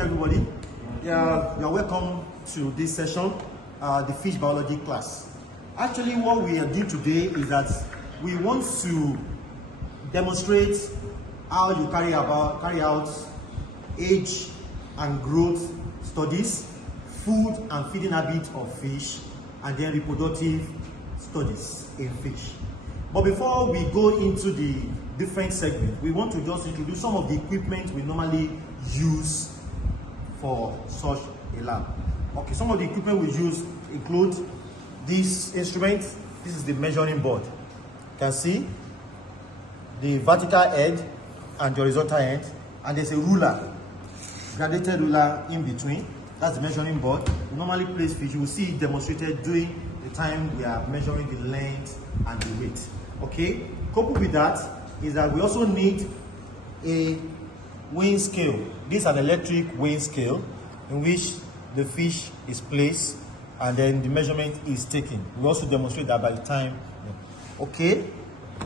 Everybody, you're welcome to this session, the fish biology class. Actually, what we are doing today is that we want to demonstrate how you carry out age and growth studies, food and feeding habits of fish, and then reproductive studies in fish. But before we go into the different segments, we want to just introduce some of the equipment we normally use for such a lab. Okay, some of the equipment we use include this instrument. This is the measuring board. You can see the vertical end and the horizontal end, and there's a ruler, graduated ruler in between. That's the measuring board. We normally place fish. You will see it demonstrated during the time we are measuring the length and the weight. Okay, coupled with that is that we also need a weighing scale. This is an electric weighing scale in which the fish is placed and then the measurement is taken. We also demonstrate that by the time. Okay,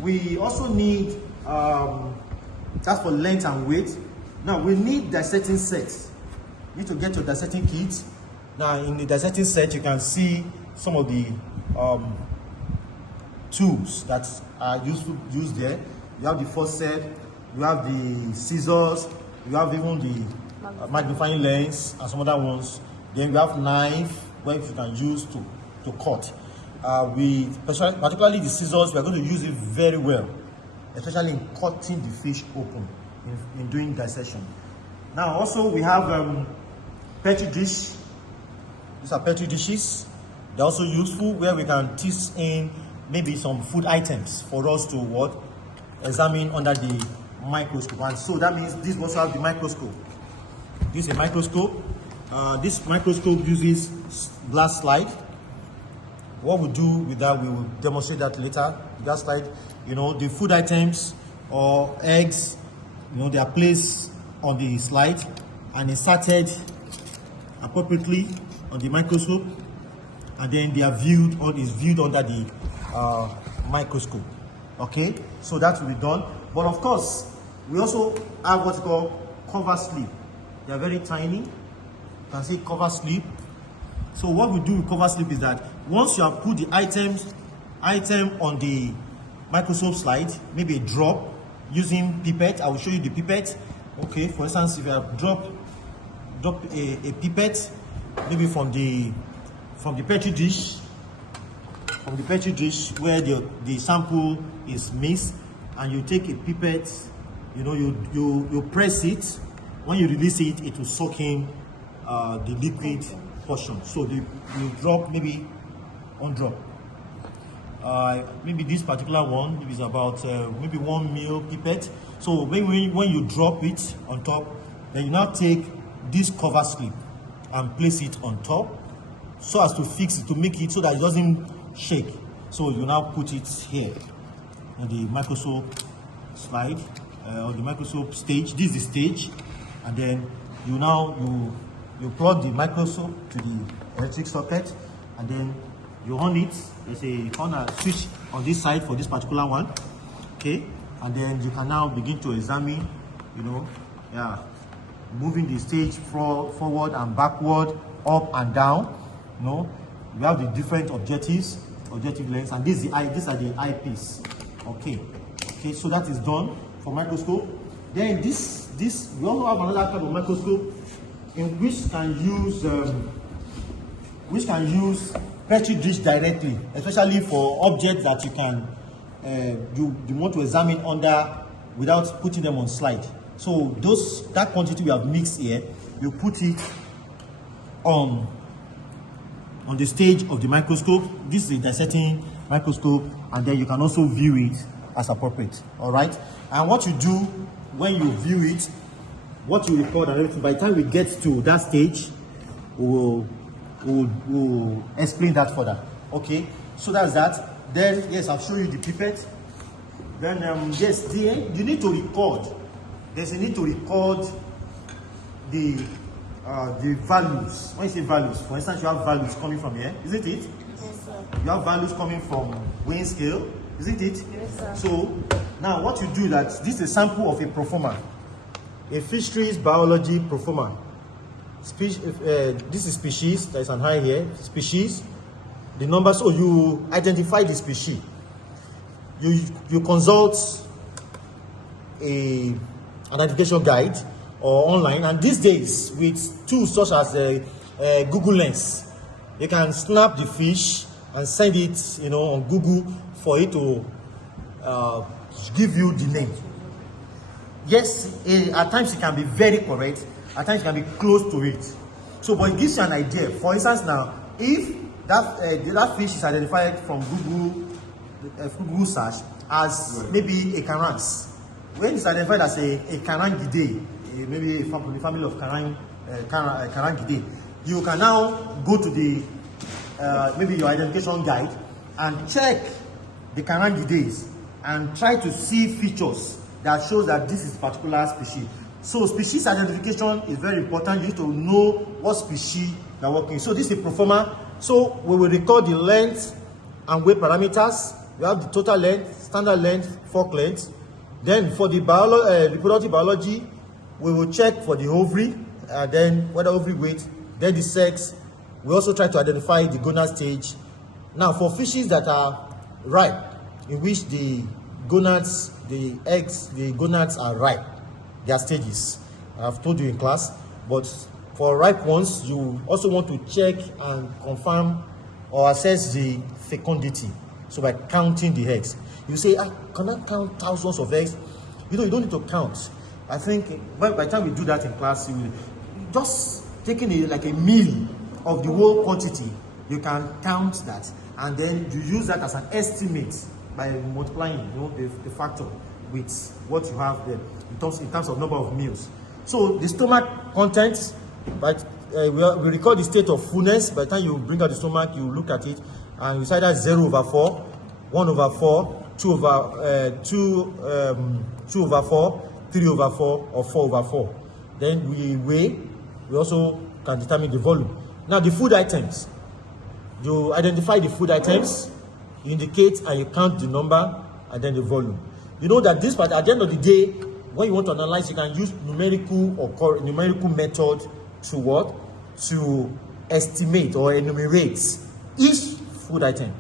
we also need that's for length and weight. Now we need dissecting sets. You need to get your dissecting kit. Now in the dissecting set, you can see some of the tools that are used there. You have the forceps, you have the scissors, you have even the magnifying lens and some other ones. Then we have knife, where you can use to cut. Particularly the scissors, we are going to use it very well, especially in cutting the fish open, in doing dissection. Now also we have petri dish. These are petri dishes. They're also useful where we can tease in maybe some food items for us to examine under the microscope. And so that means this also have the microscope. This is a microscope. This microscope uses glass slide. What we do with that, we will demonstrate that later. Glass slide, the food items or eggs, they are placed on the slide and inserted appropriately on the microscope, and then they are viewed under the microscope. Okay, so that will be done. But of course, we also have what we call cover slip. They are very tiny. You can see cover slip. So what we do with cover slip is that once you have put the item on the microscope slide, maybe a drop using pipette. I will show you the pipette. Okay, for instance, if you have drop a pipette, maybe from the petri dish, where the sample is mixed, and you take a pipette, you press it. When you release it, it will soak in the liquid portion. So you drop maybe one drop. Maybe this particular one is about maybe 1 ml pipette. So when you drop it on top, then you now take this cover slip and place it on top so as to fix it, to make it so that it doesn't shake. So you now put it here on the microscope slide, or the microscope stage. This is the stage, and then you plug the microscope to the electric socket, and then you on it. There's a switch on this side for this particular one. Okay, and then you can now begin to examine, moving the stage forward and backward, up and down. We have the different objective lens, and these are the eyepiece. Okay, so that is done for microscope. Then this we also have another type of microscope in which can use petri dish directly, especially for objects that you want to examine under without putting them on slide. So that quantity we have mixed here, you put it on the stage of the microscope. This is a dissecting microscope, and then you can also view it as appropriate. All right, and what you do when you view it, what you record and everything, by the time we get to that stage, we'll explain that further. Okay, so that's that. Then yes, I'll show you the pipette. Then yes, you need to record. There's a need to record the values. When you say values, for instance, you have values coming from here, isn't it? Yes, sir. You have values coming from weighing scale, isn't it? Yes, sir. So now what you do, that this is a sample of a proforma, a fisheries biology proforma. this is species. There is an I here. Species. The number. So you identify the species. You consult an identification guide or online, and these days with tools such as Google Lens, you can snap the fish and send it, on Google for it to give you the name. Yes, at times it can be very correct, at times it can be close to it. So, but it gives you an idea. For instance, now, if that fish is identified from Google search as maybe a Karans, when it's identified as a Karangide, maybe from the family of Karangide, you can now go to the maybe your identification guide and check the Karangides and try to see features that shows that this is a particular species. So species identification is very important. You need to know what species you're working. So this is a proforma. So we will record the length and weight parameters. We have the total length, standard length, fork length. Then for the reproductive biology, we will check for the ovary, then whether ovary weight, then the sex. We also try to identify the gonad stage. Now, for fishes that are ripe, in which the gonads, the eggs, the gonads are ripe, their stages. I've told you in class, but for ripe ones, you also want to check and confirm or assess the fecundity. So by counting the eggs. You say, can I count thousands of eggs? You don't need to count. I think by the time we do that in class, you will just taking like a meal of the whole quantity, you can count that, and then you use that as an estimate by multiplying, the factor with what you have there in terms of number of meals. So the stomach contents, but we record the state of fullness. By the time you bring out the stomach, you look at it, and it's either 0/4, 1/4, 2/4, 3/4, or 4/4. Then we weigh. We also can determine the volume. Now the food items. You identify the food items, you indicate and you count the number and then the volume. You know that this part, at the end of the day, when you want to analyze, you can use numerical method to what? To estimate or enumerate each food item.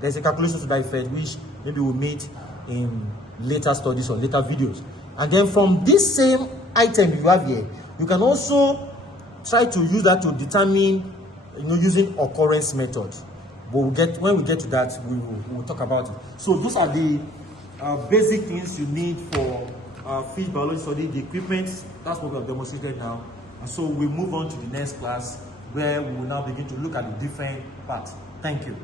There's a calculation to that effect, which maybe we'll meet in later studies or later videos. And then from this same item you have here, you can also try to use that to determine, using occurrence method. But when we get to that, we will talk about it. So those are the basic things you need for fish biology study. The equipment, that's what we have demonstrated now. And so we move on to the next class, where we will now begin to look at the different parts. Thank you.